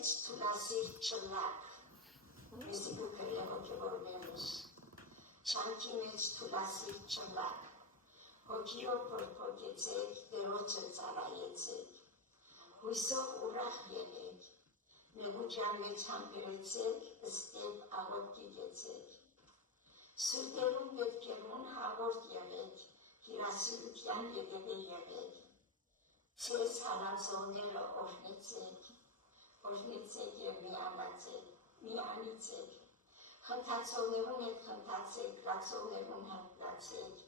մեջ թուլասիրտ չլակ, մեսի բուկրի հոգևորվելուս, շանքի մեջ թուլասիրտ չլակ, հոգիով փորփոքեցեք, Տերոջը ծառայեցեք, հույսով ուրախ ելեք, նեղուջան մեջ համբերեցեք, ըստև աղոթքի գեցեք, սուրտերուն պետքերուն հաղորդ եղեք, հիրասիրության ետևե եղեք, Ձեզ հարազողները օրհնեցեք և միանիցեք, խնդացողներուն հետ խնդացեք, լացողներուն հետ լացեք,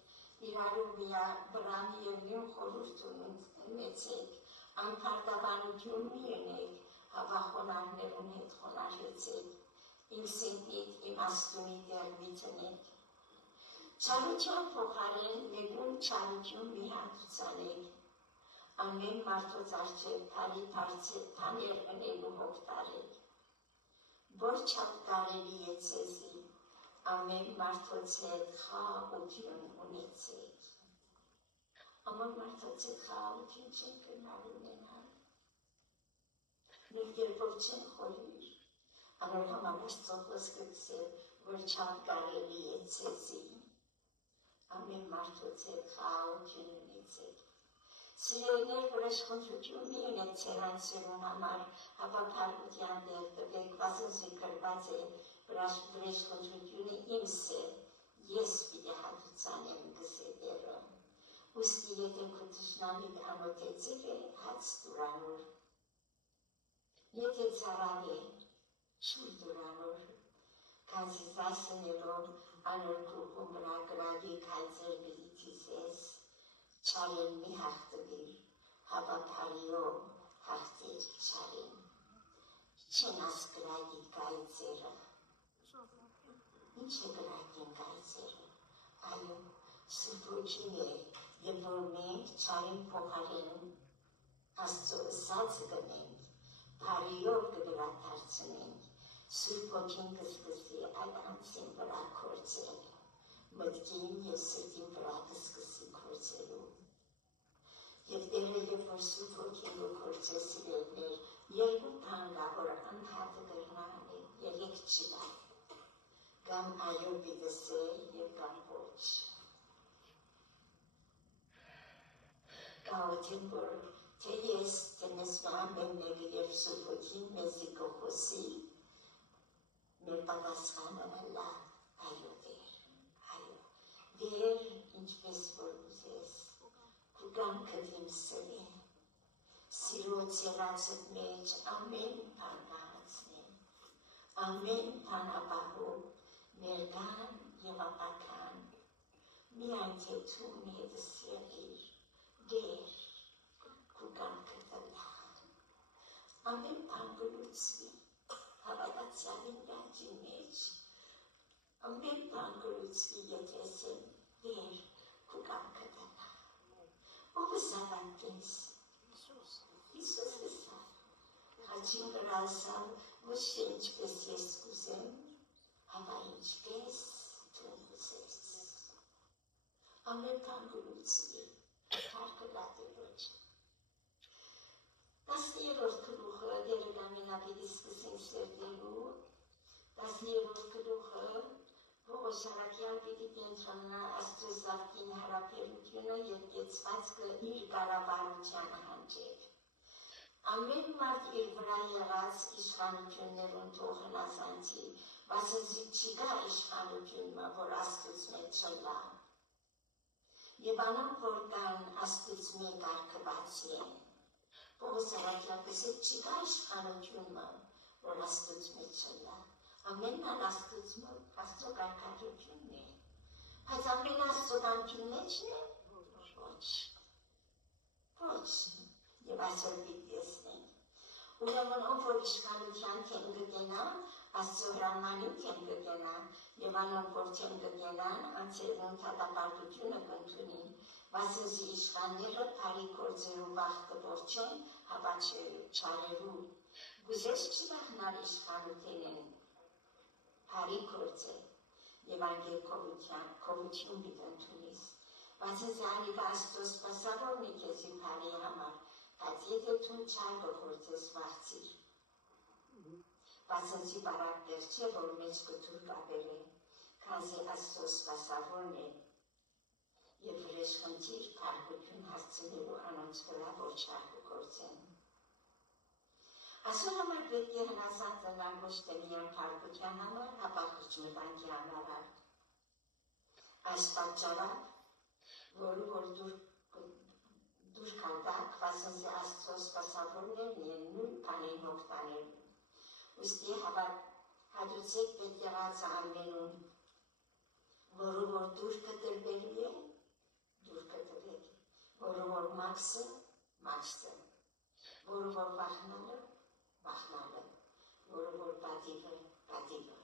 իրարու վրա միևնույն խորհուրդ ունեցեք, անփարտաբանություն մի ունեք, հավախոնարներուն հետ խոնարհեցեք, իմ սենտիկ իմաստունի դեր մի տնեք, չարության փոխարեն մեկուն չարություն մի հատուցանեք, ամեն մարդոց առջև քարի թաներ ընելու հոգ տարեք, որ չափ կարելի է ձեզի, ամեն մարդոց հետ խաղաղություն ունեցեք, ամեն մարդոց հետ խաղաղություն չեն կրնալ ունենալ, նույն կերպով չեն խորիր, անոր համար Աստծոս գծել, որ չափ կարելի է ձեզի, ամեն մարդոց հետ խաղաղություն ունեցեք, Սիրելիներ, վրեժխնդրություն մի ունեք ցերանցերուն համար, հապա դեր տվեք, վասնզի գրված է վրեժխնդրությունը իմս է, ես պիտի հատուցանեմ գսեդերը, ուստի եթե քո թշնամիդ ամոթեցել է, հաց դուրանոր, եթե ծարավ է, շուր դուրանոր, քանզի զասներով անոր գլուխում վրա գրագի կայծեր բիզիցիս Չարեն մի հաղթվիր, հավաքարիով հաղթիր չարեն, չեն ասկրագի կայծերը, ինչ է գրագին կայծերը, այո, սրբոչին է, և որ մենք չարեն փոխարեն Աստծո ըսածը գնենք, բարիով կվերադարձնենք, սրբոչին կսկսի այդ անձին վրա կործել, մտքին և սրտին վրա կսկսի կործելու, և դերը և որ սուրբ հոգին կործե սիրելներ, երկու բան կա, որ անհատը կրնան է, երեք չկա, կամ այո պիտեսե և կամ ոչ, կաղոթին, որ թե ես, թե մեզ ամեն մեկը և սուրբ հոգին մեզի կխոսի, մեր պատասխանը լա այո դեր, այո, դեր ինչպես որ ուզես, կուգանքդ իմ սրի, սիրո ծերացդ մեջ ամեն բան կահացնեմ, ամեն բան ապահով, ներկան և ապական, միայն թե թուն հետս եղիր, դեր, կուգանքդ լա, ամեն բան կլուծվի, հավատացյալին դանջի մեջ, ամեն բան կլուծվի, եթե ասեմ, դեր, կուգանքդ լա, ով սավանքես, Հիսուս ասավ, խաչին վրա ասավ, ոչ թե ինչպես ես կուզեմ, հավա ինչպես դու կուզես, ամեն բան կլուծվի, հարկը լա Տերոջ, 10-րդ գլուխը դերը գամենապետի սկսենք սերտելու, 10-րդ գլուխը Պողոս Շարաքյան պիտի կենտրոնա Աստծո զավկին հարաբերությունը և կեցվածքը իր կառավարությանը հանդեպ։ Ամեն մարդ իր վրա եղած իշխանություններուն թող հնազանդի, վասնզի չկա իշխանությունը, որ Աստծուց մեջ չլա։ Եվ անոնք, որ կան Աստծուց մեկ արգվածի են։ Պողոս Շարաքյան պսետ չկա իշխանությունը, որ Աստծուց մեջ չլա։ Ամենն Աստծո կարգադրությունն է, բայց ամեն Աստծո կամքին մեջն է, ոչ, և այսօր պիտի տեսնենք։ Ուրեմն ով որ իշխանության թեմ կգենա, Աստծո հրամանին թեմ կգենա, և անոնք որ թեմ կգենան, անձերուն դատապարտությունը կընդունին, վասնզի իշխանները բարի գործերու վախ կորչեն, հավա չարերու, գուզես չվախնալ իշխանութենեն, բարի գործ է, և անգերքովություն պիտի ընդունիս, վասնզի անիկա Աստծո սպասավորն է քեզի բարի համար, բայց եթե դու չար կգործես վախցիր, Բացնցի բարակներ չէ, որ մեջ կտուր կապեր է, քանզի Աստծո սպասավորն է և վրեժխնդիր փառքություն հասցնելու անոնց վրա, որ չարք գործեն։ Այսօր համար պետք է հնազանդ լինել ոչ թե միայն փառքության համար, հապա խրճմտանքի համար։ Այս պատճառով, որը որ դուր կանդակ, վասնզի Աստծո սպասավորներն են նույն բանին հոգ տանելու։ Ուստի հատուցեք պետք եղած ամենուն, որը որ դուր կտրվելու է, դուր կտրվեք, որը որ մաքսը, մաքսը, որը որ վախնալը, վախնալը, որը որ պատիվը, պատիվը։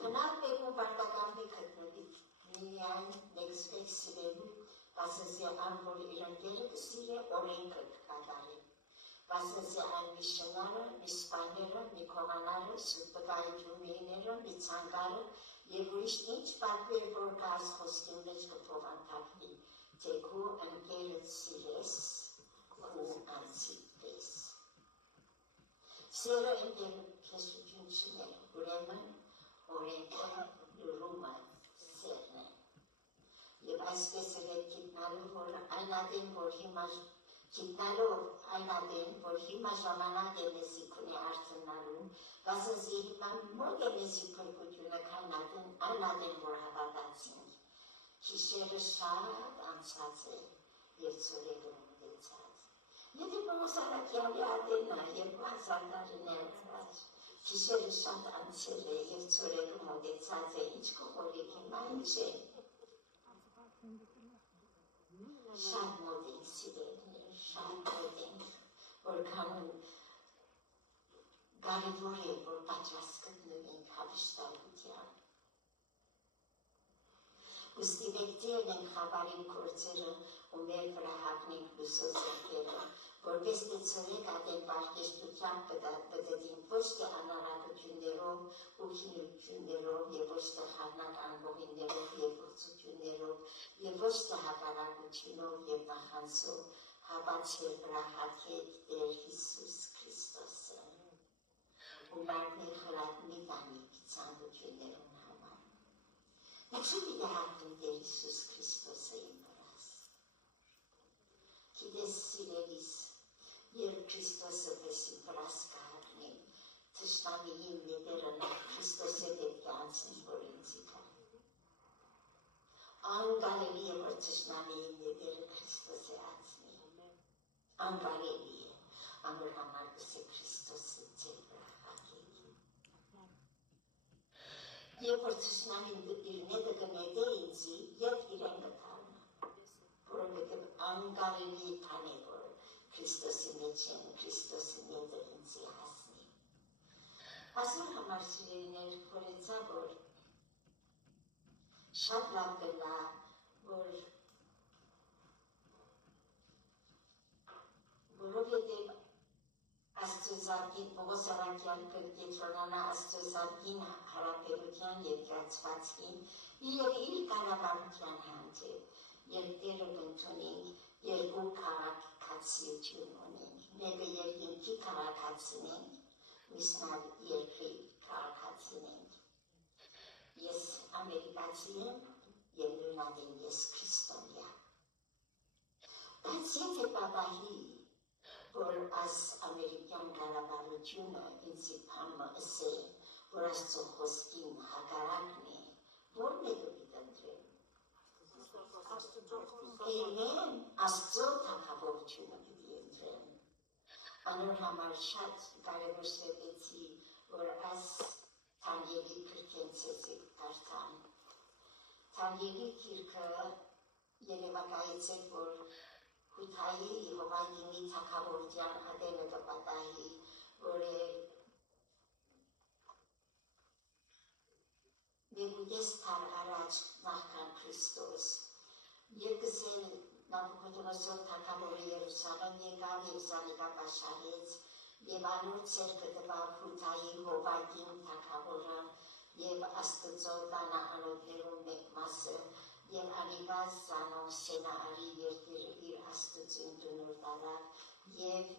Բնավ մեկու բարտակարմի կտնվիկ, միայն նեգզվեք սիրելու, վասնզի ան, որ իր ընկերը կսիրե, օրենքը կկատարի։ Վասնզի այն մի շնարը, մի սպաները, մի կողանարը, սուրբկայությունները, մի ցանկարը և ուրիշ ինչ պատվեր, որ կաս խոսքի մեջ կփոխանցվի, թե քո ընկերը սիրես ու անցիպես։ Սերը ընկերքեսություն չուներ, ուրեմն օրենքը լուրումը սերն է։ Եվ այսպես էլ է գիտնալով, որ այնադեն, որ հիմա ժամանակ է մեզի կունի արդնալու, վասնզի հիմա մոտ է մեզի փրկությունը քայնատուն այնադեն, որ հավատացինք։ Քիշերը շատ անցած է և ծորեգը մոտեցած։ Եթե Պողոսարակյալի ադենա 2000 տարիներ առաջ, քիշերը շատ անցել է և ծորեգը մոտեցած է, ինչ կողորիկ հիմա ինչ է։ Շատ մոտ ենք սիրելիներ, շատ մոտ ենք, որքան կարևոր է, որ պատրաստ գտնվենք հավիշտալության։ Ուստի վեկտիրն ենք խաբարին գործերը ու մեր վրա հագնենք լուսո զրկերը, որպես թե ծրեք ատեն բարգեշտությամբ բդդին ոչ թե անարագություններով ու քինություններով և ոչ թե խառնակ անգողիններով և վրծություններով և ոչ թե հակարակությունով և նախանցով, հապա ձեր վրա հագեք Տեր Հիսուս Քրիստոսը ու լարներ խրատմի տանիք ցանկություններում համար։ Մենք շուտ հագնենք Տեր Հիսուս Քրիստոսը իմ վրաս։ Գիտես սիրելիս, երբ Քրիստոսը պես իմ վրաս կհագնենք, թշնամիին նետերը Քրիստոսը պետք է անցնի, որ ինձի կա։ Անկարելի է, որ թշնամիին նետերը Քրիստոսը անցնի։ Անկարելի է, անոր համար կսե Քրիստոսը ձեր վրա հագեք։ Եվ որ թշնամին իր նետը կնետե ինձի, և իրեն կթարնա, որովհետև անկարելի բան է, որ Քրիստոսի մեջ են, Քրիստոսի նետը ինձի հասնի։ Այսօր համար սիրելիներ փորեցա, որ շատ լավ կլա, որովհետև Աստծոզարգին Պողոսարակյան կենտրոնանա Աստծոզարգին հարաբերության և կացվածքին և իր կառավարության հանդեպ, երբ Տերը կընդունենք երկու քաղաքացիություն ունենք, մեկը երկինքի քաղաքացին ենք, մյուսն երկրի քաղաքացին ենք։ Ես ամերիկացի եմ և նույնատեն ես քրիստոնյա։ Բայց եթե պապահի, որ այս ամերիկյան կառավարությունը ինձի փամը ասե, որ Աստծո խոսքին հակառակն է, որ մեկը պիտի ընտրեմ։ Էմեն, Աստծո թագավորությունը պիտի ընտրեմ։ Անոր համար շատ կարևոր սեպեցի, որ այս Թանյելի գրքեն ցեցիկ կարդամ։ Թանյելի գիրքը երևակայեցեք, որ Հութայի Հովայնի թագավորության ադենը կպատահի, որ է մեկուգես թար առաջ նախքան Քրիստոս։ Երկսել Նավուքոդոնոսոր թագավորը Երուսաղեմ եկավ և զանիկա պաշարեց, և անոր ցերկը տվավ Հութայի Հովայնին թագավորը և Աստծո տանը անոթներում մեկ մասը, և անիկա զանով սենարի երկիրը իր Աստծուն դնոր տարավ, և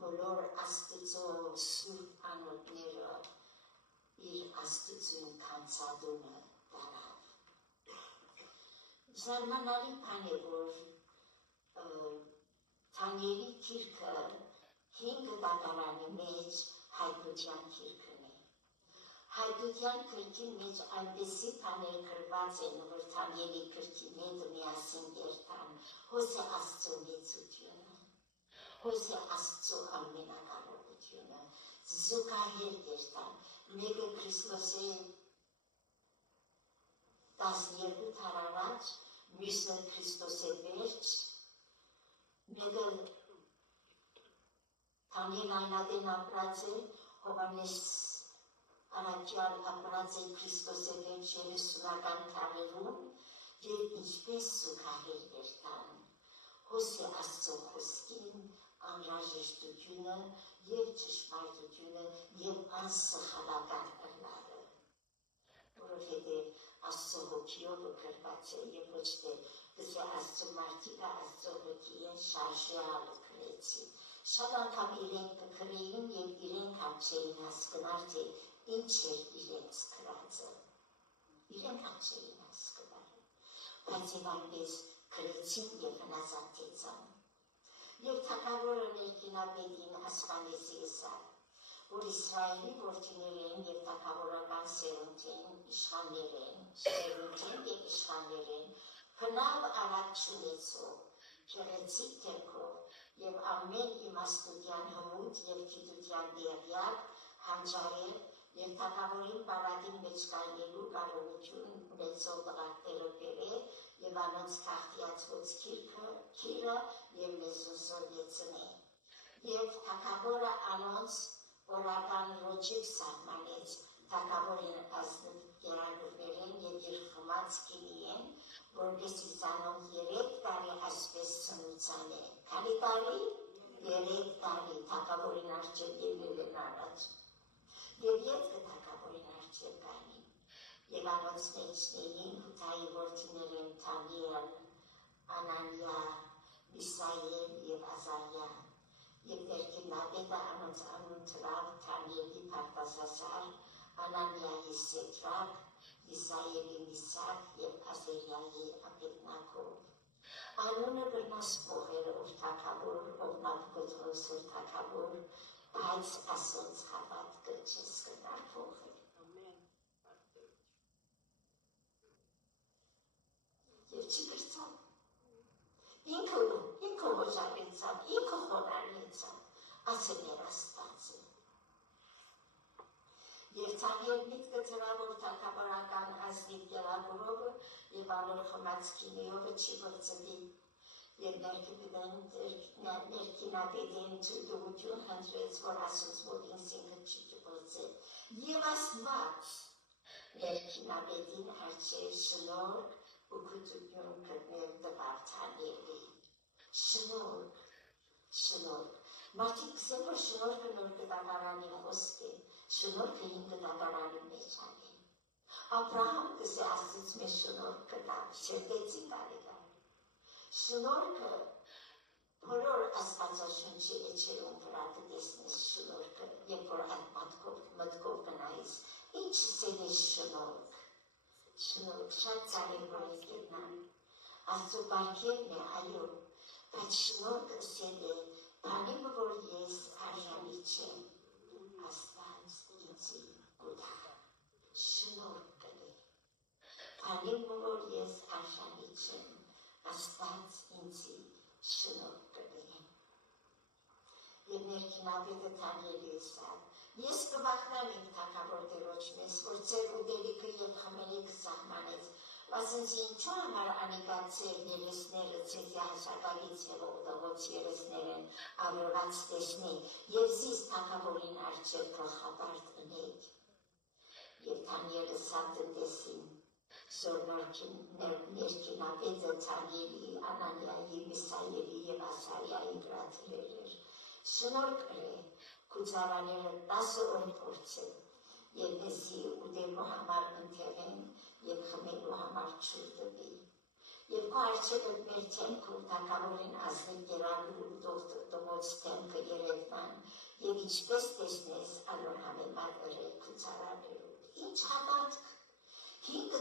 բոլոր Աստծո սուրբ անոթները աստծուն կանցադունը դարավ։ Զարմանալի բան է, որ Թանիելի գիրքը 5 դատարանի մեջ հայտնության գիրքն է։ Հայտնության գրքի մեջ այնպիսի բաներ գրված են, որ Թանիելի գրքի հետ միասին երթան, հոս է Աստծո մեծությունը, հոս է Աստծո ամենակարողությունը, զուգահեռ երթան, մեկը Քրիստոսի 12 թարավաճ, մյուսը Քրիստոսի վերջ, մեկը Թանիել այնադեն ապրած է, Հովհաննես Արաքյալ ապրած է Քրիստոսի վերջ 30-ական տարերում, և ինչպես զուգահեռ երթան, հոս է Աստծո խոսքին, անհրաժեշտությունը և ճշմարտությունը և անսխալական ըրլարը, որովհետև Աստծո հոգիով գրված է և ոչ թե գսե Աստծո մարդիկը Աստծո հոգի են շարժյալ գրեցի։ Շատ անգամ իրենք գրեին և իրենք համ չէին հասկնար, թե ինչ էր իրենց գրածը։ Իրենք համ չէին հասկնար, բայց և այնպես գրեցին և հնազանդեցան։ Եվ թագավորը ներքինապետին ասպանեցի ըսավ, որ Իսրայելի որդիներ են և թագավորական սերունդ են, բնավ արագ չունեցող, գեղեցիկ դեմքով և ամեն իմաստության հմուտ և գիտության դեղյակ, հանճարեղ և թագավորին պալատին մեջ կայնելու կարողություն ունեցող տղաները բերել և անոնց քաղտիացված քիրը և լեզուն սորվեցնել։ Եվ թագավորը անոնց օրական ռոճիկ սահմանեց, թագավորին ազնիվ գերագրվերեն և երխմած կինիեն, որպես իզանով 3 տարի ասպես սնուցան է։ Քանի տարի? 3 տարի թագավորին արջև ելել են առաջ։ Եվ ետքը թագավորին արջև գանին։ Եվ անոնց մեջներին Հութայի որդիներ են Թանիել, Անանիա, Միսայել և Ազարիա։ Եվ ներքինապետը անոնց անուն թրավ Թանիելի Բարտազազար, Անանիայի Սեդրակ, Միսայելի Միսակ և Ազարիայի Աբեդնագով։ Անունը գրնաս փոխել ով թագավոր, ով Նաբուկոդոնոսոր թագավոր, բայց ասոնց հավատքը չես կնար փոխել։ Եվ չի գրծավ։ Ինքը հոժարեցավ, ինքը խոնարեցավ, ասել էր Աստվածը։ Եվ Թանիել միտքը թրավ, որ թագավորական ազնիվ գերագուրովը և անոր խմած քինիովը չի վրձվի, և ներքինապետին թույլտվություն խնդրեց, որ ասուց, որ ինքնին չի կվրձել։ Եվ Աստված ներքինապետին արջև շնորհք ու գթություն գտնել տվավ Թանիելի։ Շնորհք։ Մարդիկ կսեն, որ շնորհքը նոր գտակարանի խոսք է, շնորհքը 5 դատարանի մեջ ալին։ Աբրահամ կսե Աստծուց մեզ շնորհք կտավ, շերտեցի կարեկան։ Շնորհքը բոլոր Աստվածաշնչի էջերում վրա կտեսնես շնորհքը, երբ որ այդ մտքով կնայես, ինչ սեն է շնորհք։ Շնորհք շատ կարևոր է գտնան։ Աստծո բարքերն է, այո, բայց շնորհքը սեն է, բանիմը, որ ես արժանի չեմ, Աստված ինձի կուտա, շնորհք կլի։ Բանիմը, որ ես արժանի չեմ, Աստված ինձի շնորհք կլի։ Եվ ներքինապետը Թանիելի ասավ, ես կվախնամ իմ թագավոր Տերոջ մեզ, որ ձեր ուտելիքը և խմելիքը սահմանեց, վասնզի ինչու համար անիկա ձեր երեսները ձեզի հաշակալից եղող դղոց երեսներ են ավրված տեսնի և զիս թագավորին արջև գլխապարտ ընեք։ Եվ Թանիելը սա տնտեսին, զոր ներքինապետը Թանիելի, Անանիայի, Միսայելի և Ազարիայի վրա դրել էր։ Շնորհք կրե, քուցարաները 10 օր փորձել, և մեզի ուտելու համար ընթեղեն և խմելու համար ջուր տվի։ Եվ քո առջևը մեր թեմքը ու թագավորին ազնիվ գերագուրու տղոց թեմքը երևան, և ինչպես տեսնես անոր համեմատ ըրել քուցարաններում։ Ինչ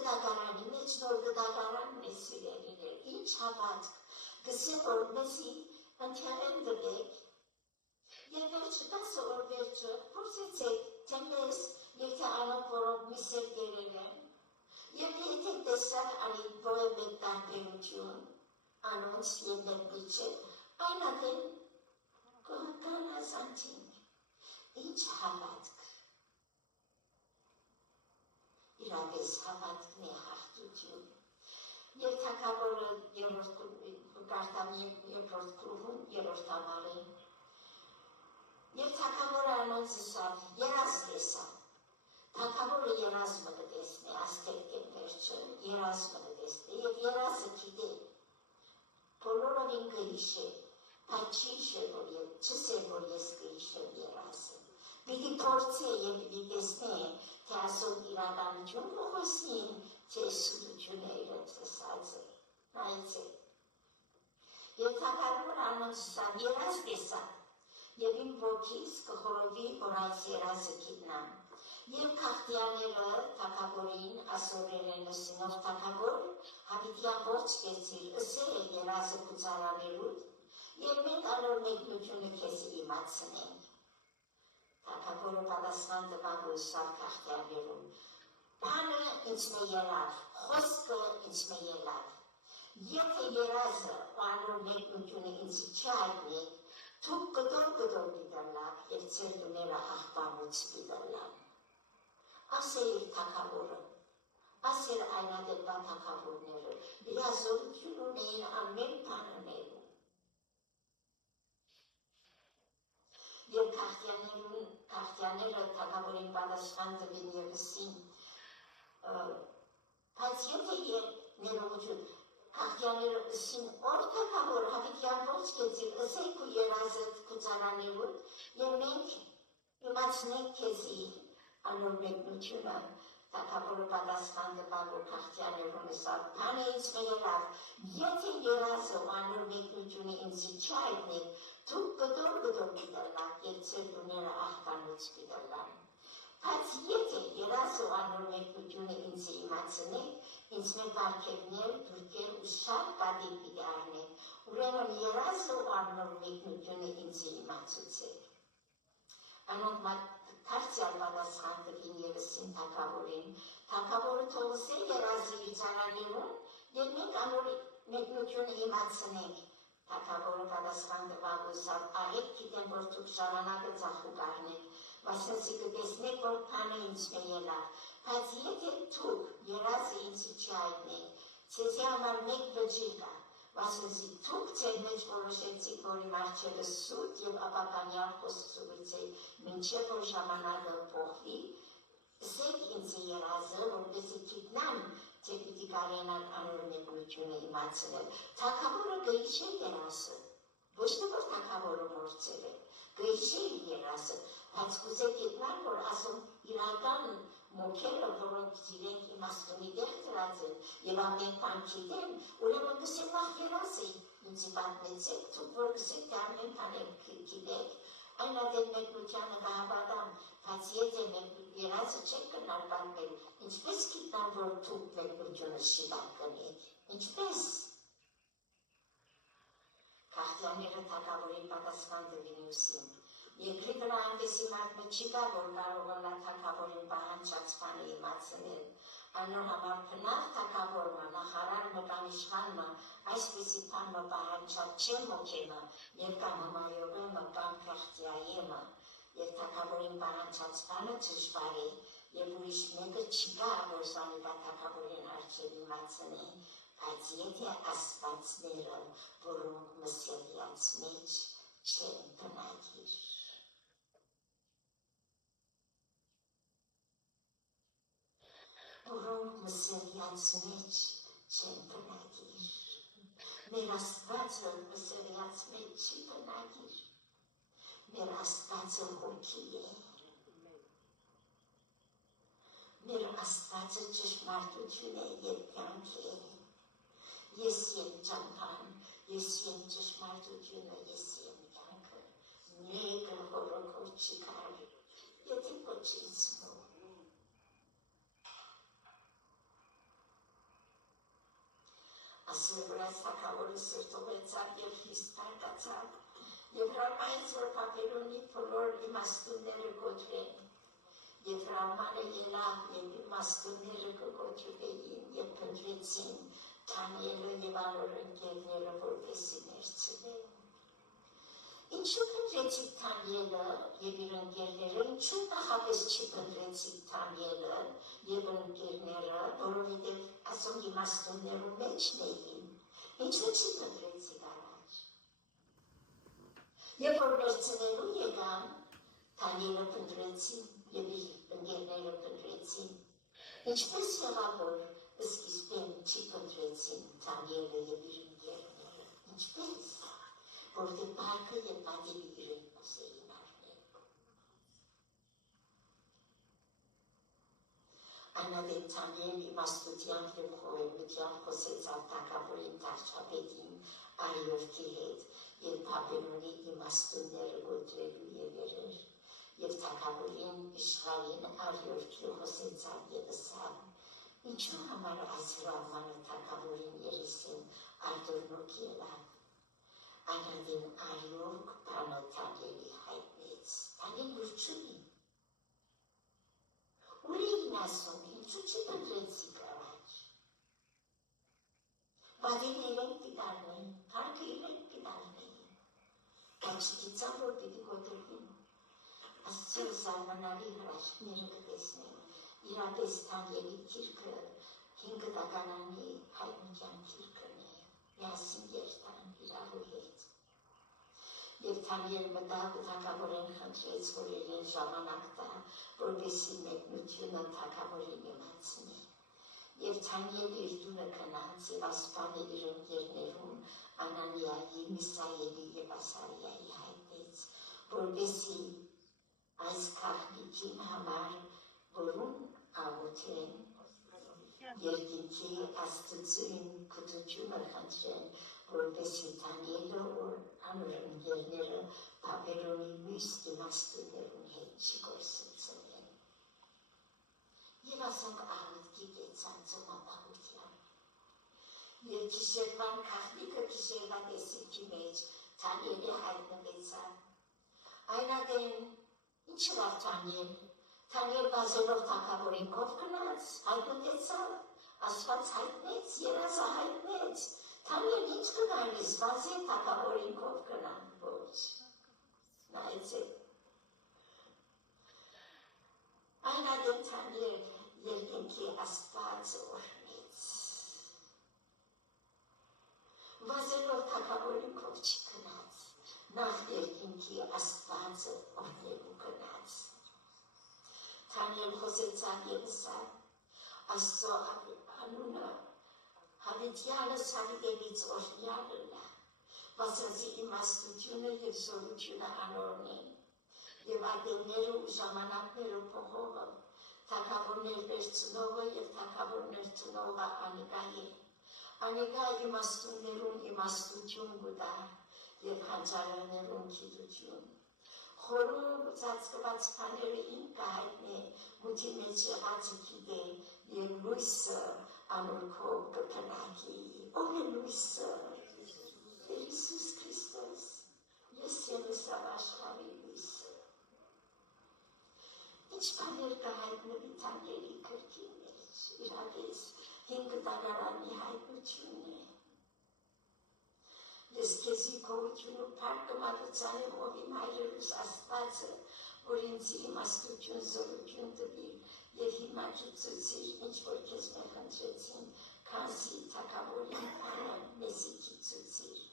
գտագարանի մեջ նոր գտագարանն է սիրելիներ, ինչ հավատք, գսեմ որ մեզի ընթեղեն դվեք, և վերջը 10 օր վերջը փորձեցեք, թե մեզ, եթե անոնք, որոնք միսեր գերել են, և եթե տեսակ արի որևէ տարբերություն, անոնց և ներմիջը, այն ադեն կհկանազանցինք, ինչ հավատք, իրապես հավատքն է հաղթություն, և թագավորը կարդամ երկրորդ կրուհում, երրորդ համարին, և թագավորը անոնց ասավ, երազ տեսավ, թագավորը երազմը կտեսնի, աստեղկեն վերջը, երազմը կտեսնի, և երազը գիտե, բոլորովին կհիշե, բայց չի չսեր, որ ես կհիշեմ երազը, պիտի փորձե և պիտի տեսնե, թե ասոն իրականություն կխոսնին, թե սուտությունը իրենց ասած է, նայեցե, և թագավորը անոնց ասավ, երազ տեսավ, և իմ ոգիս կխորովի, որ այս երազը գիտնամ, և քաղդիաները թագավորին ասորերեն լսինով թագավոր, հավիտի ամբողջ կեցիր, ըսե է երազը կուծարանելուտ, և մենք անոր մեկնությունը քեզ իմացնենք։ Թագավորը պատասխան տվավ ու ասավ քաղդիաներուն, բանը ինձ մե ելավ, խոսքը ինձ մե ելավ, եթե երազը ու անոր մեկնությունը ինձ չայտնի, թուք կդոր գիտարլակ և ծեր դուները աղբանուց գիտարլակ։ Ասեր թագավորը, ասեր այնադեպա թագավորները, իրազորություն ունեին ամեն բանաներում։ Եվ քաղդիաները թագավորին պատասխան տվին և ասին, բայց եթե ներողություն, քաղդիաները ասին, օր թագավոր, հավիտի ամբողջ կեցիր, ըսեք ու երազը կուծարանելուտ, և մենք իմացնենք քեզի անոր մեկնությունը, թագավորը պատասխան տվավ ու քաղդիաներուն ասավ, բանը ինձ մե ելավ, եթե երազը ու անոր մեկնությունը ինձի չայտնի, դուք գդոր գիտարլակ և ծեր դուները աղբանուց գիտարլակ։ Բայց եթե երազը ու անոր մեկնությունը ինձի իմացնեք, ինձ մե պարգևներ, դուրքեր ու շատ պատիվ պիտի առնեք, ուրեմն երազը ու անոր մեկնությունը ինձի իմացուցեք։ Անոնք դարձյալ պատասխան տվին և ասին թագավորին, թագավորը թողսե երազը իր ծառաներուն, և մենք անոր մեկնությունը իմացնենք։ Թագավորը պատասխան տվավ ու ասավ, աղետ գիտեմ, որ դուք ժամանակը ծախուկ առնեք, վասնզի կտեսնեք, որ բանը ինձ մե ելավ, բայց եթե դուք երազը ինձի չայտնեք, ձեզի համար մեկ վճիռ կա, վասնզի դուք ձեր մեջ որոշեցիք, որ իմ առջևը սուտ և ապականյալ խոստացուեցիք, մինչև որ ժամանակը փոխվի, ասեք ինձ երազը, որպեսզի գիտնամ, թե պիտի կարենան անոր մեկնությունը իմացնել։ Թագավորը կհիշե երազը, ոչ թե որ թագավորը մորցել է, կհիշե երազը, բայց կուզե գիտնալ, որ ասում իրական մոքերը, որոնք իրենք իմաստունի դեղ դրած են և ամեն բան գիտեն, ուրեմն կսեմ նախ երազը ինձի պատմեցեք, դուք որ կսեք, թե ամեն բան գիտեք, այնադեպ մեկնությանը կհավատամ, բայց եթե երազը չեք կնալ պատմել, ինչպես գիտնամ, որ դուք մեկնությունը շիվակ կնեք, ինչպես։ Քաղդիաները թագավորին պատասխան տվին ուսին, երկրի վրա այնպեսի մարդ մը չկա, որ կարողանա թագավորին պահանջած բանը իմացնել, անոր համար բնավ թագավորը, նախարարը կամ իշխանը այսպիսի բանը պահանջած չէ մոքեմը, և կամ հմայողեմը, կամ քաղդիայեմը, և թագավորին պահանջած բանը ճշմար է, և ուրիշ մեկը չկա, որ զանիկա թագավորին առջև իմացնի, բայց եթե աստվածները, որոնք մսեղյաց մեջ չեն բնագիր։ Որոնք մսեղյաց մեջ չեն բնագիր։ Մեր Աստվածը մսեղյաց մեջ չի բնագիր։ Մեր Աստվածը հոգի է։ Մեր Աստվածը ճշմարտություն է և կյանք է։ Ես եմ ճամփան, ես եմ ճշմարտությունը, ես եմ կյանքը։ Մեկը հորոքով չի կարող, եթե ոչ ինձ մոտ։ Սրվրած թագավորը սրտովեցավ և խիստ բարկացավ, և հրամայեց, որ Փափերոնի բոլոր իմաստունները գոթվեն, և հրամանը ելավ, և իմաստունները կգոթվեին, և փնտրեցին Դանիելը և անոր ընկերները, որպեսզի ներցնեն։ Ինչու փնտրեցիք Դանիելը և իր ընկերները, ինչու նախապես չփնտրեցիք Դանիելը և ընկերները, որովհետև ասում իմաստուններու մեջն էին, ինչու չի փնտրեցիք առաջ։ Երբ որ ներցնելու եկան, Դանիելը փնտրեցին և իր ընկերները փնտրեցին, ինչպես եղավ, որ սկիզբին չի փնտրեցին Դանիելը և իր ընկերները, ինչպես, որտեղ բարկը և պատիվը իրեն կուզեին արնել։ Անադեն Դանիել իմաստությամբ և խորհրդությամբ խոսեցավ թագավորին վարչապետին Արիովքի հետ, և Փափերոնի իմաստունները գոթվելու եղերեր, և թագավորին իշխանին Արիովքի խոսեցավ և ասավ. Ինչու համար այս հրամանը թագավորին երեսին արտորնոք ելավ։ Անադեն Արիովք բանը Դանիելի հայտնեց, Դանիել որ չունի։ Ուր էին ասում, ինչու չփնտրեցիք առաջ։ Բադին իրենք կդառնեին, փառքը իրենք կդառնեին, բայց չգիտան, որ պիտի գոթվեին։ Աստծո զարմանալի հրաշքները կտեսնեն, իրապես Դանիելի գիրքը 5 տականանի հայտնության գիրքն է, միասին երթան իրարու հետ։ Եվ Դանիել մտավ թագավորին խնդրեց, որ իրեն ժամանակ տա, որպեսզի մեկնությունը թագավորին իմացնի։ Եվ Դանիել իր տունը գնաց և ասպանել իր ընկերներուն Անանիայի, Միսայելի և Ասարիայի հայտնեց, որպեսզի այս քաղաքին համար, որուն աղոթեն, երկինքի Աստծուն քթությունը խնդրեն, որպեսզի Դանիելը որ անոր ընկերները Փափերոնի մյուս իմաստուններուն հետ չգործընծեն։ Եվ ասենք աղոթքի կեցան ծոմապահության։ Եվ գիշերվան քաղաքիկը գիշերվա տեսիլքի մեջ Դանիելի հայտնվեցավ։ Այնադեն ինչ լավ Դանիել, Դանիել վազելով թագավորին կով գնաց, հայտնվեցավ, Աստված հայտնեց, երազը հայտնեց, Դանիել ինչ կգանես, վազի թագավորին կով գնան, ոչ, նայեցեք։ Այնադեն Դանիել երկինքի Աստվածը օրհնեց։ Վազելով թագավորին կով չգնաց, նախ երկինքի Աստվածը օրհնելու գնաց։ Դանիել խոսեցավ և ասավ. Աստծո անունը հավիտյանս հավիտենից օրհնյալը լա, բացրացի իմաստությունը և զորությունը անորն են, և ատենները ու ժամանակները փոխողը, թագավորներ վերցնողը և թագավորներ ծնողը անիկա է, անիկա իմաստուններուն իմաստություն գուտա և հանճարներուն գիտություն, խորում ու ծածկված բաները իմ կհայտնե, մութի մեջ եղածը գիտե, և լույսը անոր քով կփնակի, ով է լույսը, Հիսուս Քրիստոս, ես եմ ըսավ աշխարհի լույսը։ Ինչ բաներ կհայտնվի Դանիելի գրքի մեջ, իրապես 5 տակարանի հայտնություն է։ Ես քեզի գոհություն ու փառք կմատուցան եմ, ով իմ հայրերուս Աստվածը, որ ինձ իմաստություն զորություն տվի և հիմա գիտուցիր, ինչ որ քեզ մեր խնդրեցին, քանզի թագավորին բանը մեզի գիտուցիր։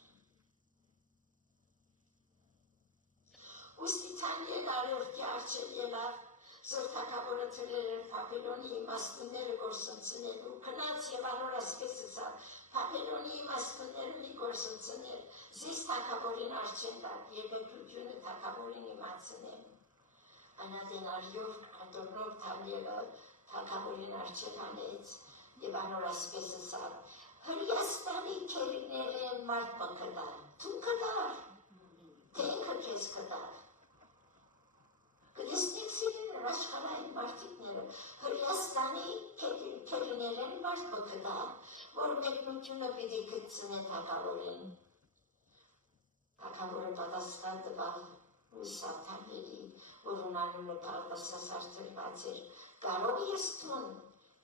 Ուստի Դանիել Արիովքի առջև ելավ, զոր թագավորը թրեր էր Փափերոնի իմաստունները գործընծնելու, գնաց և անոր ասպես ասավ. Փափերոնի իմաստունները մի գործընծներ, զիս թագավորին առջև տակ, և մեկնությունը թագավորին իմացնեմ։ Անադեն Արիովք արտորնող Դանիելը թագավորին առջև անեց և անոր ասպես ասավ. Հրեաստանի քերիները մարդ մկդար, դու կդար, թե ինքը քեզ կդար։ Կտեսնեք սիրելիներ աշխարհային մարդիկները, Հրեաստանի քերիներեն մարդ մկդար, որ որ մեկնությունը պիտի գծնե թագավորին։ Թագավորը պատասխան տվավ ու Սաթանների, որուն անունը Պավլոսը սարքված էր, կարող ես տուն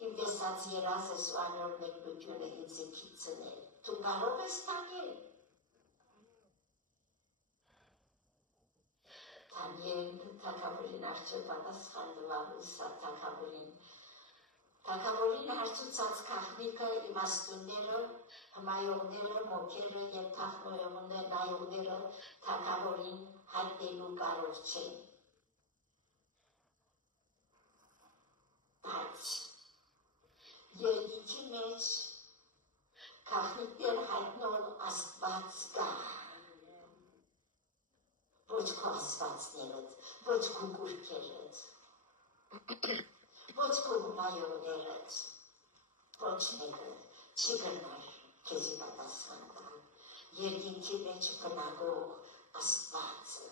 իմ տեսած երազս ու անոր մեկնությունը ինձ գծնել։ Դու կարող ես տանել։ Դանիել թագավորին արդյոք պատասխան տվավ ու թագավորին։ Թագավորին հարցուցած քաղաքնիկը, իմաստունները, հմայողները, մոքերը եւ նայողները թագավորին հայտնելու կարող չեն։ Բայց երկինքի մեջ քաղաքնիկներ հայտնող Աստված կա։ Ոչ քո աստվածներդ, ոչ քո գուրքերդ, ոչ քո հմայողներդ, ոչ մեկը չի գնար քեզի պատասխան տալ։ Երկինքի մեջ բնակող Աստվածը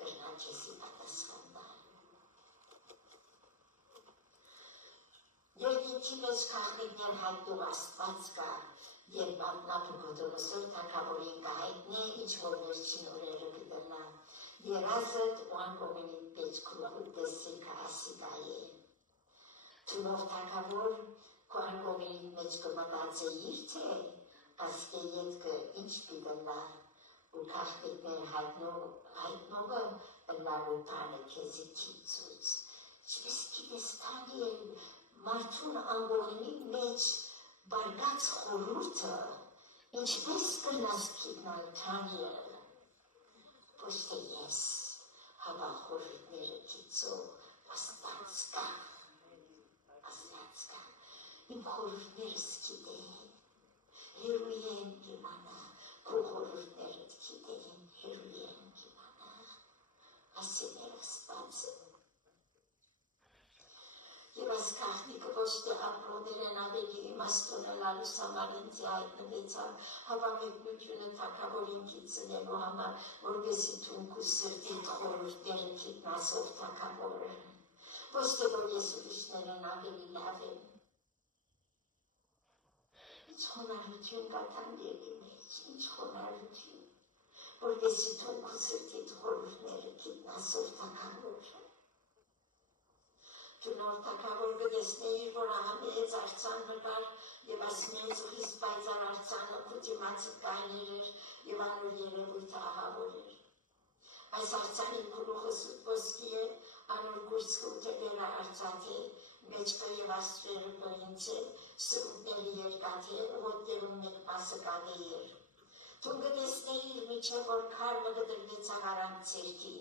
կրնա քեզի պատասխան տալ։ Երկինքի մեջ քաղաքնիկներ հայտնող Աստված կա, երբ Նաբուկոդոնոսոր թագավորին կհայտնի, ինչ որ վերջին օրերը կդնա, երազդ ու անկողինիդ պետք ու տեսիքը ասիկայի է։ Թունով թագավոր քո անկողինիդ մեջ կմտածեիր, թե ասկե ետքը ինչ պիտնա ու քաղաքնիկներ հայտնողը լավու տանը քեզի քիծուց։ Ինչպես գիտես Դանիել, մարդուն անկողինի մեջ բարգած խորհուրդը, ինչպես կնաս գիտնալ Դանիել, ոչ թե ես, հավա խորհուրդները գիծող Աստված կա, իմ խորհուրդներս գիտեն, հերույ են իմանա, քո խորհուրդներդ գիտեն, հերույ են իմանա, ասիներ Աստվածը։ Եվ այս քաղաքնիկը ոչ թե ապրոդերեն ավելի իմաստունելալուց համար ինձ հայտնվեցավ հավամեկնությունը թագավորին գիծնելու համար, որպեսզի թունք ու սրտիդ խորհուրդները գիտնասով թագավորը, ոչ թե որ ես ուրիշներն ավելի լավ եմ։ Ինչ խոնարհություն կա Դանիելի մեջ, ինչ խոնարհություն, որպեսզի թունք ու սրտիդ խորհուրդները գիտնասով թագավորը։ Նոր թագավոր կտեսնեիր, որ ահամեծ արձան մկար և այս մեծ խիստ պայծառ արձանը քո դիմացդ կայներ էր և անոր երևույթը ահավոր էր։ Այս արձանի գլուխը սուտ ոսկի է, անոր կուրծքը ու թևերը արծաթե, մեջքը և աստղերը պղինձ է, սրուտները երկաթե, ոտներում մեկ մասը կավե էր։ Դու կտեսնեիր միջև որ քարը կտրվեցավ առանց ցերքի։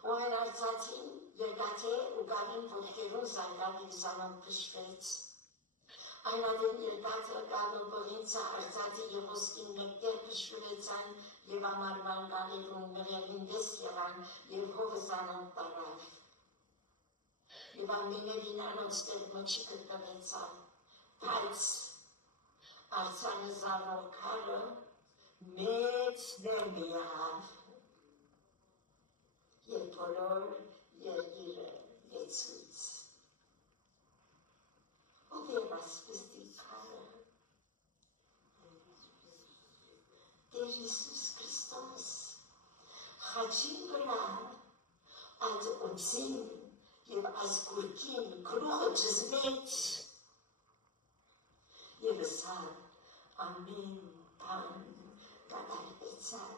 Ու այն արծաթին երկաթե ու գավին ոտքերուն զանգավ ուսանով փշվեց։ Այն adın երկաթը գավը բղինցը արծաթի և ոսկին մեկտեր փշվեցան և ամարման գավերուն մեղեղին դես եղան և հովը զանոն տարավ։ Եվ ամենևին անոց տերմը չգտնվեցավ, բայց արծանը զանող քարը մեծ ներմ եղավ։ Եվ բոլոր երկիրը լեցուց։ Ով էր ասպստի քարը։ Տեր Հիսուս Քրիստոս խաչին վրա այդ օձին և այս գուրքին գլուխը ճզմեց և ասավ ամեն բան կատարվեցավ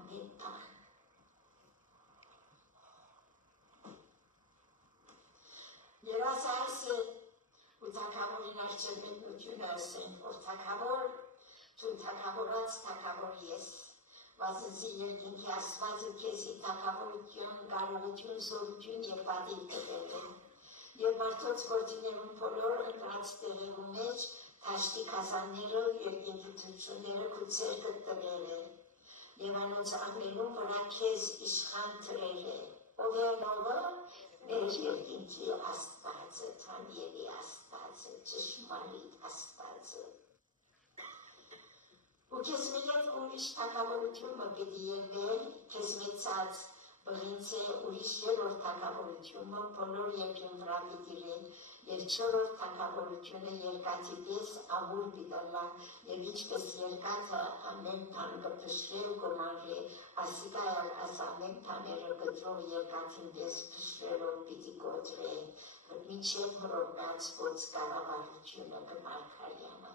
ամեն բան։ Երաս այս է ու թագավորին արջև մեկնությունը ասեն, որ թագավոր, թուն թագավորած թագավոր ես, վասնզի երկինքի Աստվածը քեզի թագավորություն, կարողություն, զորություն և պատիվ տվել է, և մարդոց գործիներուն բոլոր ընտրած տեղերու մեջ թաշտի կազանները ու երկինքի թրջունները քու ցերկդ տվել է, և անոնց ամենում վրա քեզ իշխան թրել է, ով է նովը, մեր երկինքի Աստվածը, Դանիելի Աստվածը, ճշմարիտ Աստվածը։ Ու քեզ միև ուրիշ թագավորությունը պիտի ելնել, քեզ մեծած որ ինձ է ուրիշ երրորդ թագավորությունը բոլոր երկրին վրա պիտի եւ չորրորդ թագավորությունը երկաթի պես ամուր պիտի եւ ինչպես երկաթը ամեն բան կփշրի ու կոմանրի, ասիկա այս ամեն բաները գծող երկաթին պես փշրելով պիտի կոտրեն, որ մինչև հռոմեաց ոնց կառավարությունը կմարգարյանա։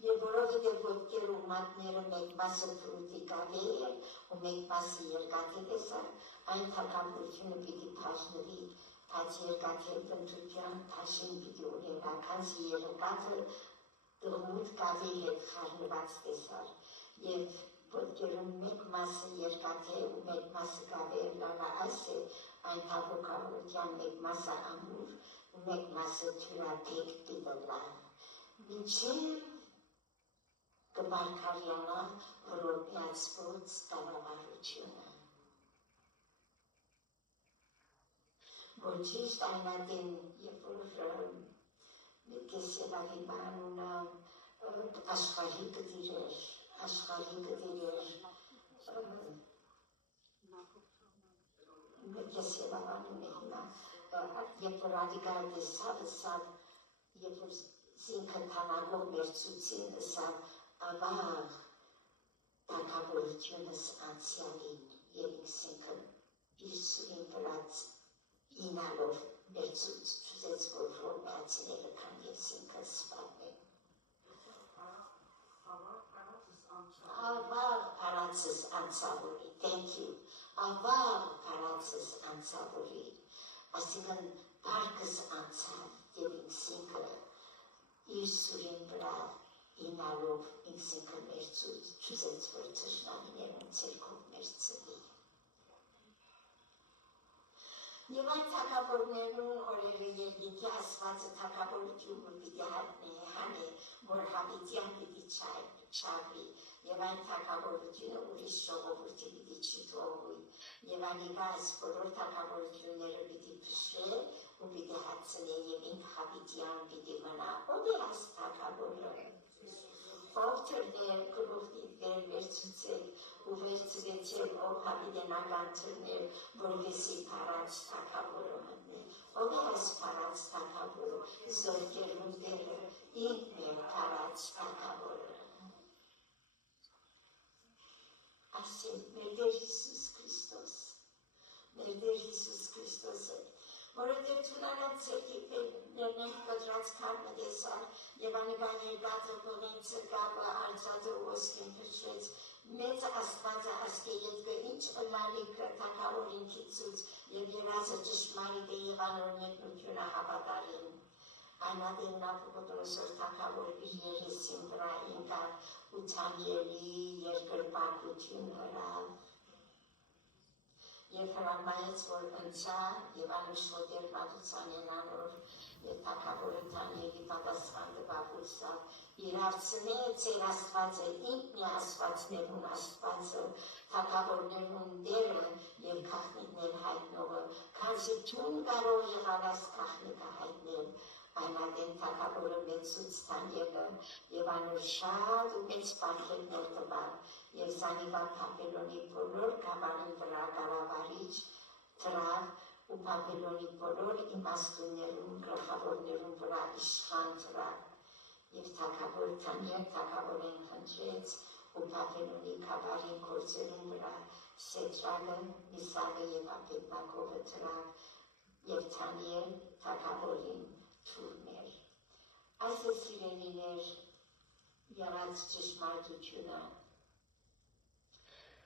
Եվ որովհետև ոտքեր ու մատները մեկ մասը ֆրուտի կավե էր ու մեկ մասը երկաթի պես այն թագավորությունը պիտի բաժնվի, բայց երկաթի ընտրության բաժին պիտի ունենա, քանզի երկաթը դղմուտ կավի հետ խառնված տեսար, եւ ոտքերում մեկ մասը երկաթի ու մեկ մասը կավե լալա այս է, այն թագավորության մեկ մասը ամուր ու մեկ մասը թյուրատեկ պիտի լա։ Մինչև կմարգարյանա հռոմեաց ոնց կառավարությունը։ Որ ճիշտ այնադեն, երբ որ Կեսելավի բանունը աշխարհի գդիրեր, Կեսելավանուն է հիմա, երբ որ ադիգար դեսավ, երբ որ զինքը թանագող մերցուցին ըսավ, ավաղ թագավորությունս անցյալին և ինքսինքը իր սուրին վրած ինալով մերցուց չուզեց, որ հռոմեացիները կան և սինքը սպատեն։ Ավաղ պարացս անցավորի, thank you, ավաղ պարացս անցավորի, ասիկն պարկս անցավ և ինքսինքը իր սուրին վրա ինալով ինքսինքը մերցուց չուզեց, որ թշնամիներուն ցերքով մերցվի։ Եվ այն թագավորներուն օրերը երկինքի ասվածը թագավորությունը պիտի հանե, որ հավիտյան պիտի չարվի, եւ այն թագավորությունը ուրիշ ժողովուրդի պիտի չթողվի, եւ անիկա այս բոլոր թագավորությունները պիտի փշրե ու պիտի հացնե եւ ինք հավիտյան պիտի մնա։ Ով է այս թագավորը։ Ով թրներ գլուխի դեր վերցուցեք ու վերցրեցեք ով հավիտենական թրներ, որովհետեւ փարած թագավորը մտնի։ Ով է այս փարած թագավորը, զորքերուն դերը, ինքն է փարած թագավորը։ Ասենք մեր Տեր Հիսուս Քրիստոս, մեր Տեր Հիսուս Քրիստոսը, որովհետև ծունանած ցերկիպներն են կտրած քարմը դեսար և անիկան երկաթը պղինցը կապը արծաթը ոսկին փշրեց, մեծ աստվածը ասկե ետքը ինչ ըլալիքը թագավորին քիծուց և երազը ճշմարիտ է և անօրնետնությունը հավատարին։ Այնադեն Նավուկոդոնոսոր թագավոր իր երեսին վրա ինկավ ու թանկելի երկրպագություն հրավ։ Եվ հրամայեց, որ ընցա և անուշոտեր մատուցանեն անոր և թագավորը թանելի պատասխան տվագուսավ, իրավցնե ծեր աստվածը, ինքն է աստվածներուն աստվածը, թագավորներուն դերը և կախնիկներ հայտնողը, քանզի թուն կարող եղավ այս կախնիկը հայտնել, այնադեն թագավորը մեծուց թանելը և անոր շատ ու մեծ պարգևներ տվար, և զանիվար Բաբելոնի բոլոր գավառին վրա կառավարիչ թրավ ու Բաբելոնի բոլոր իմաստուններուն գլխավորներուն վրա իշխան թրավ, և թագավոր Դանիել թագավորեն խնդրեց ու Բաբելոնի գավառի գործերուն վրա Սեդրակը, Միսակը և Աբեդնագովը թրավ, և Դանիել թագավորին թուրներ։ Այս է սիրելիներ եղած ճշմարտությունը։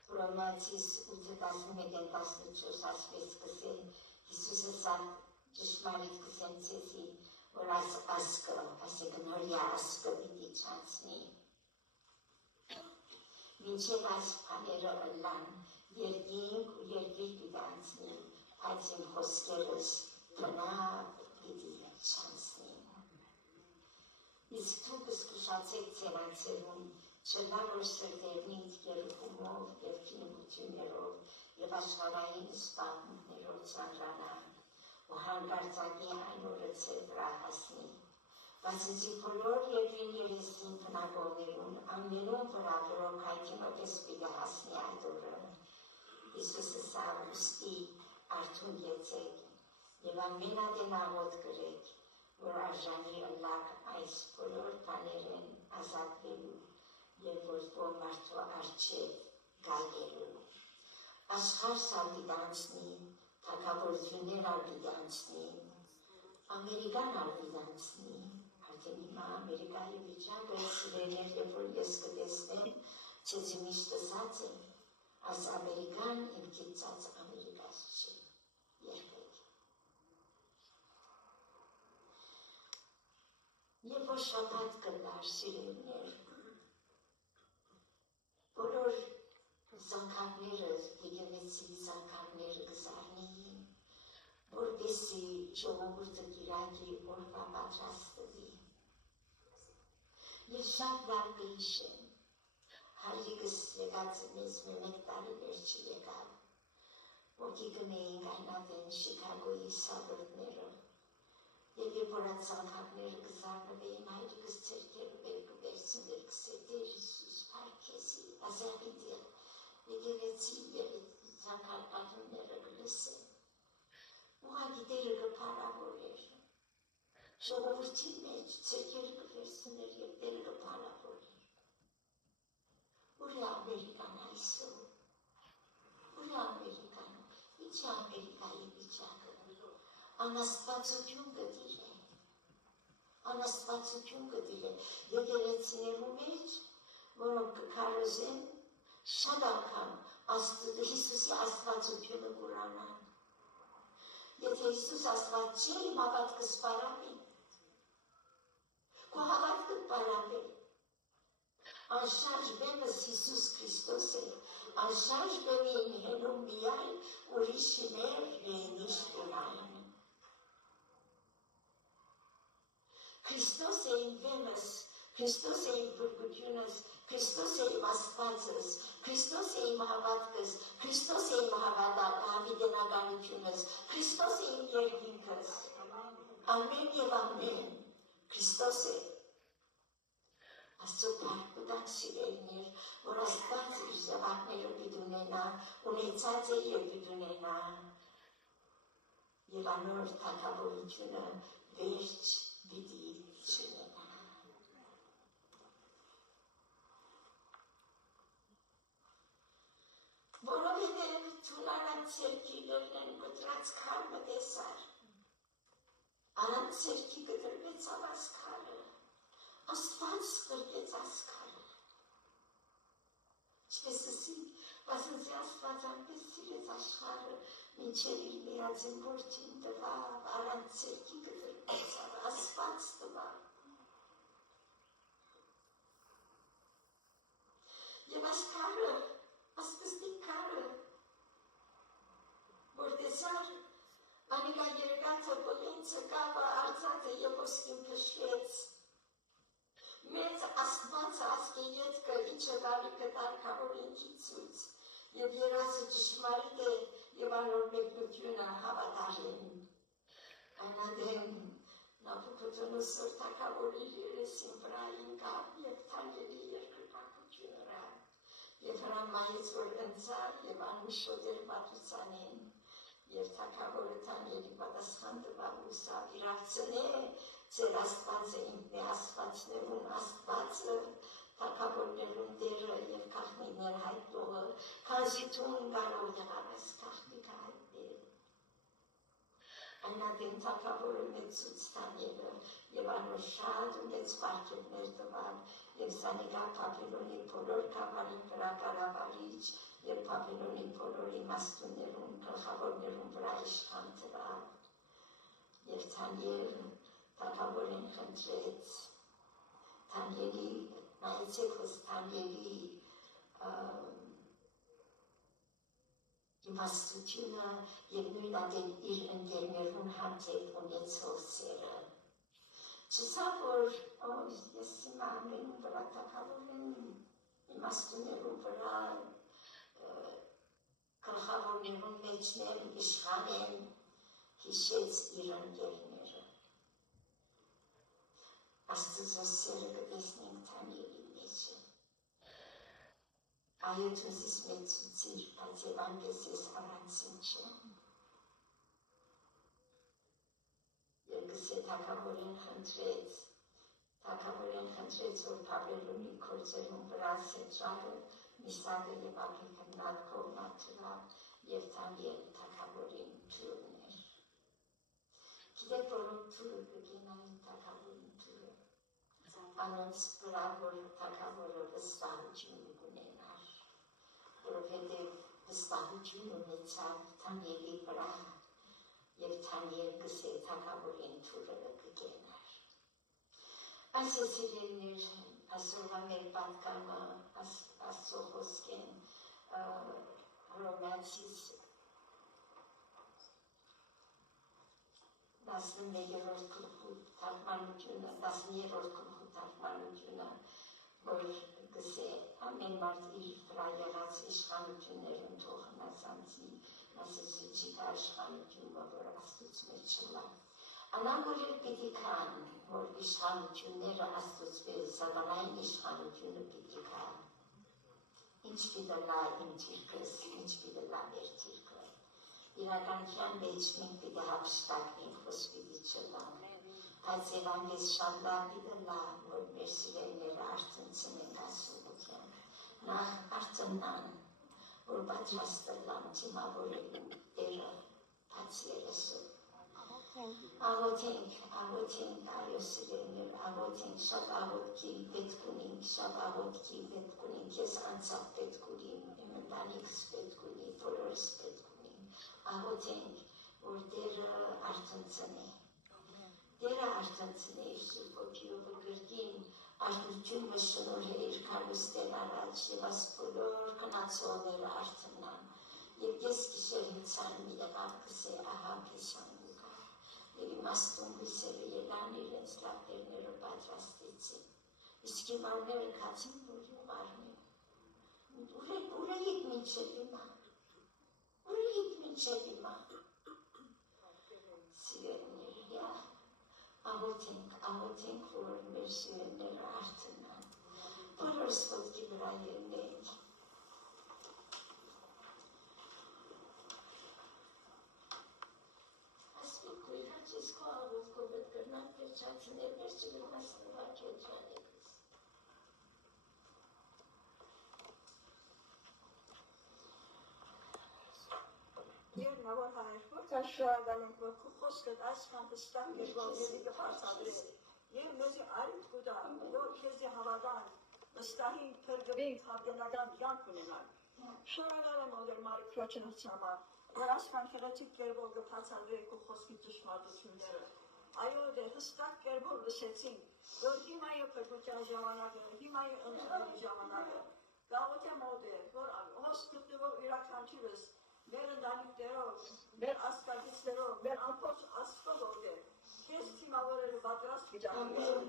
Հռոմեացիս 8:11-14 ասպես կսեն, Հիսուսը սա ճշմարիտ կսեն ցեզի, որ այս ասկը, այսինքն նորյա ասկը պիտի չանցնի։ Մինչև այս բաները ըլլան, երկինք ու երկիր պիտի անցնի, բայց իմ խոսքերս բնավ պիտի չանցնի։ Իսկ դուք զգուշացեք ձեր անձերուն, չլավոր սրտերնից երգումով և քինություններով և աշխարհային սպառնալիքներով ծանրանալ ու հանկարծակի այն օրը ձեր վրա հասնի, Բայց ինձ բոլոր երկրին երեսին բնակողներուն ամենում վրա որոնք հայտնի պես պիտի հասնի այդ օրը։ Հիսուսը սավ ուստի արդուն եցեք եւ ամենադեն աղոտ գրեք, որ արժանի ըլլակ այս բոլոր բաներեն ազատվելու եւ որ մարդու առջեւ գալելու։ Աշխարհ սալիդանցնի, թագավորություններ ալիդանցնի, Ամերիկան ալիդանցնի, արդեն հիմա Ամերիկայի վիճակը սիրելիներ, երբ որ ես կտեսնեմ, ցեզի միշտ ասած եմ, այս Ամերիկան իմ գիտած Ամերիկաս չի, երբեք։ Երբ որ շաբաթ կլար, սիրելիներ, բոլոր զանգակները, եկեղեցի զանգակները կզարնեին, որպեսզի ժողովուրդը գիրակի օրվա պատրաստվի։ Ես շատ լավ կհիշեմ, հայրիկս եկած մեզ մեկ տարի վերջի եկավ, ոգի գնեինք այնատեն Շիկագոյի սաբրդները, և երբ որ այդ զանգակները կզարնվեին, հայրիկս ցերկերը վեր կվերցներ կսեր, Տեր Հիսուս, փառքեզի, ազատիդեր, եկեղեցի և զանգակները կլսեն։ Ուղղակի Տերը կփառավորեր, ժողովրդի մեջ ցերկերը կվերցներ և Տերը կփառավորեր։ Ուր է Ամերիկան այսօր, ուր է Ամերիկան, ինչ է Ամերիկայի վիճակը, անաստվածություն կդիր է, անաստվածություն կդիր է, եկեղեցիներու մեջ, որոնք կքարոզեն, շատ անգամ Հիսուսի աստվածությունը կուրանան, եթե Հիսուս աստված չի, իմ հավատքս պարավի, քո հավատքը պարավի, անշարժ բեմս Հիսուս Քրիստոս է, անշարժ բեմին հենում միայն ուրիշներ վենիշ կունային։ Քրիստոս է իմ բեմս, Քրիստոս է իմ բրգությունս, Քրիստոս է իմ աստվածս, Քրիստոս է իմ հավատքս, Քրիստոս է իմ հավիտենականությունս, Քրիստոս է իմ երկինքս, ամեն և ամեն, Քրիստոս է։ Աստծո փառք տանք սիրելիներ, որ Աստված իր զավակները պիտի ունենա, ունեցած է և պիտի ունենա, և անոր թագավորությունը վերջ պիտի չունենա։ Որովհետև թունարան ցերքի լերնեն կտրած քարը տեսար, առանց ցերքի կտրվեցավ ասքարը, Աստված կրկեց ասքարը։ Չպես ասիկ, բասնցի Աստված անպես սիրեց աշխարը, մինչև իր միածին որդին տվավ, առանց ցերքի կտրվեցավ, Աստված տվավ։ Եվ ասքարը, ասպստիկ քարը, որ տեսար, անիկա երկացը բլինցը կավը արձածը և ոսկին փշվեց, մեծ Աստվածը ասկե ետքը իչը դարիքը դարքավորին կիցույց, և երասը ճշմարիտ է և անոր մեկնությունը հավատարին։ Այնադեն Նաբուկոդոնոս սրտակավորի երեսին վրային կավ և թանյերի երկրպակությունը և հրամայեց, որ ընծար և անմիշոտ էր պատուսանին և թագավորը թանյերի պատասխան տվավ ուսավ իրավցնե ձեր Աստվածը ինքն է Աստվածներուն Աստվածը, թագավորներուն Տերը և քաղաքներ հայտնողը, քանզի թուն կարող եղավ այս քաղաքը հայտնել։ Այնադեն թագավորը մեծուց թանյերը և անոր շատ ու մեծ պարգևներ տվավ և զանիկա Բաբելոնի բոլոր գավառին վրա կառավարիչ և Բաբելոնի բոլոր իմաստուններուն գլխավորներուն վրա իշխան տվավ և Թանյերը թագավորին խնդրեց, Թանյերի, նայեցեք ոս Թանյերի իմաստությունը և նույնատեն իր ընկերներուն հանդեպ ունեցող սերը։ Չսավ, որ ես հիմա ամենում վրա թագավորին իմաստուններուն վրա գլխավորներուն մեջներն իշխան են, հիշեց իր ընկերները։ Աստծո սերը կտեսնենք Դանիելի մեջ։ Այո, Ձեզ մեծուցիր, բայց Եվանգելիես առանցին չէ։ Երկուսի թագավորին խնդրեց, որ Բաբելոնի գործերում վրաս հետ ժաղը, Միսակը և Աբեդնեգոն կողմատվավ և Դանիել թագավորին թուրներ։ Գիտեք, որոնք թուրը կգենային թագավորին թուրը։ Անոնց վրա, որ թագավորը վստահություն կունենար, որովհետև վստահություն ունեցավ Դանիելի վրա և Դանիել գսե թագավորին թուրը կգենար։ Այս սիրելիներ, այսօրվա մեր պատկանը Աստծո խոսքեն Հռոմեացիս 11-րդ գլխու թարգմանությունը, 10-րդ գլխու թարգմանությունը, որ գսե ամեն մարդ իր վրա եղած իշխանություններն թող հնազանդի, մասը իշխանությունը, որ Աստծուց մեջ չլա։ Անամորել պիտի կան, որ իշխանությունները Աստծուց զավանային իշխանությունը պիտի կան։ Ինչ պիտի լա իմ թիրքս, ինչ պիտի լա մեր թիրքը։ Իրականության մեջ մենք պիտի հափշտակնենք, որ պիտի չլա։ Բայց Եվանգելիես շատ լավ պիտի լա, որ մեր սիրելիները արցնցնենք Աստծուության։ Նախ արցնան, որ պատրաստ լան դիմավորելու Տերը բաց երեսով։ Աղոթենք, այո սիրելիներ, աղոթենք, շատ աղոթքի պետք ունենք, ես անցավ պետք ունիմ, իմ ընտանիքս պետք ունի, բոլորս պետք ունիմ։ Աղոթենք, որ Տերը արցնցնի։ Տերը արցնցնի իր Սուրբ Ոգիով գրքին արդյունքը շնորհեր քարոստեն առաջ եւ աս բոլոր կնացողները արցնան։ Եվ ես գիշեր ինձան մի դեպք կսե ահա քեսան ուկա։ Եվ իմաստուն գույսերը ելան իրենց լապտերները պատրաստեցին։ Իսկ հիմարները կացին, որ յուղարնի։ Ուրեիք մինչև հիմա։ Սիրելիներ, աղոթենք, որ մեր սիրելիները արցնան։ Բոլորս ոտքի վրա ելնենք։ Ասպիկ կույրած ես քո աղոթքով էտ կրնան վերջացնել, վերջը գրմասնվա կերջանեկս։ Նավոր հայրվոք, շարադանենք, որ քո խոսքդ այսքան վստահ էր, որ եզի կպարծադրել։ Եվ մեզի արիք կուտա, որ քեզի հավատան, վստահին փրկվենք հավդենական կյանք ունենալ։ Շարադան եմ ոդեր մարի քրոջնից համար, որ այսքան խեղեցիկ կերվով կպարծադրել քո խոսքի ճշմարտությունները։ Այո, դե հստակ կերվով լսեցինք, որ հիմա է փրկության ժամանակը, հիմա է ընդունելու ժամանակը։ Գաղութեմ ոդեր, որ հոսքտվով իրականչիվս մեր ընտանիքներով, մեր աստվածիցներով, մեր ամբողջ Աստծո որդեր, քեզ թիմավորելու պատրաստ վիճակում։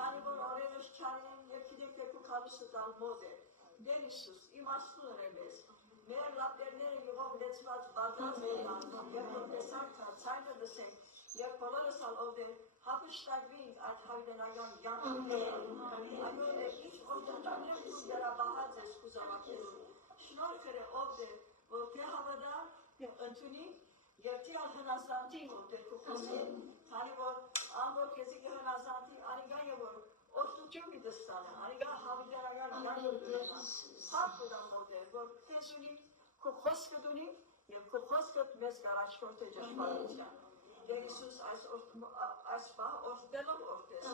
Քանի որ օրերս չարին եւ գիտեք թե քո քալուսը տալ մոտ է։ Դեր Հիսուս, իմաստուն է մեզ։ Մեր լապտերները յուղով լեցված պատրաստ են անում, եւ որ տեսանք ցայնը լսենք, եւ բոլորս ալովեր հապշտակվենք այդ հավիտենական կյանքում։ Այո, ինչ օրտոտաններ դու դրաբահած ես կուզավակելու։ Շնորհքերը ով դեր որ թե հավատա ընդունի եւ թե հնազանդի որ դեր կողմեն քանի որ ամբողջ քեզի հնազանդի անիգա եւ որ օգտություն դստանը անիգա հավիտենական կյանք հապուդա մոդեր որ քեզունի քո խոսքը դունի եւ քո խոսքը մեզ կարաչորտե ճշմարտության Դեր Հիսուս այս բա օրտելով օրտես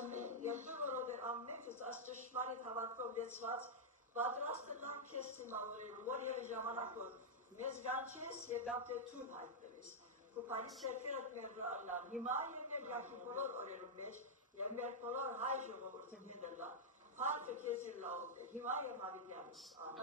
եւ դու որ դեր ամենից այս ճշմարիտ հավատքով լեցված պատրաստ են քեզ թիմավորելու որ եւ ժամանակով Մեզ գանչես եւ դատե թուն հայտնվես։ Քուփանի շերքերդ մեր լավ։ Հիմա եւ մեր յակի բոլոր օրերում մեջ եւ մեր բոլոր հայ ժողովրդին հետելա։ Փառքը քեզ լավ է։ Հիմա եւ հավիտյանս։ Ամեն։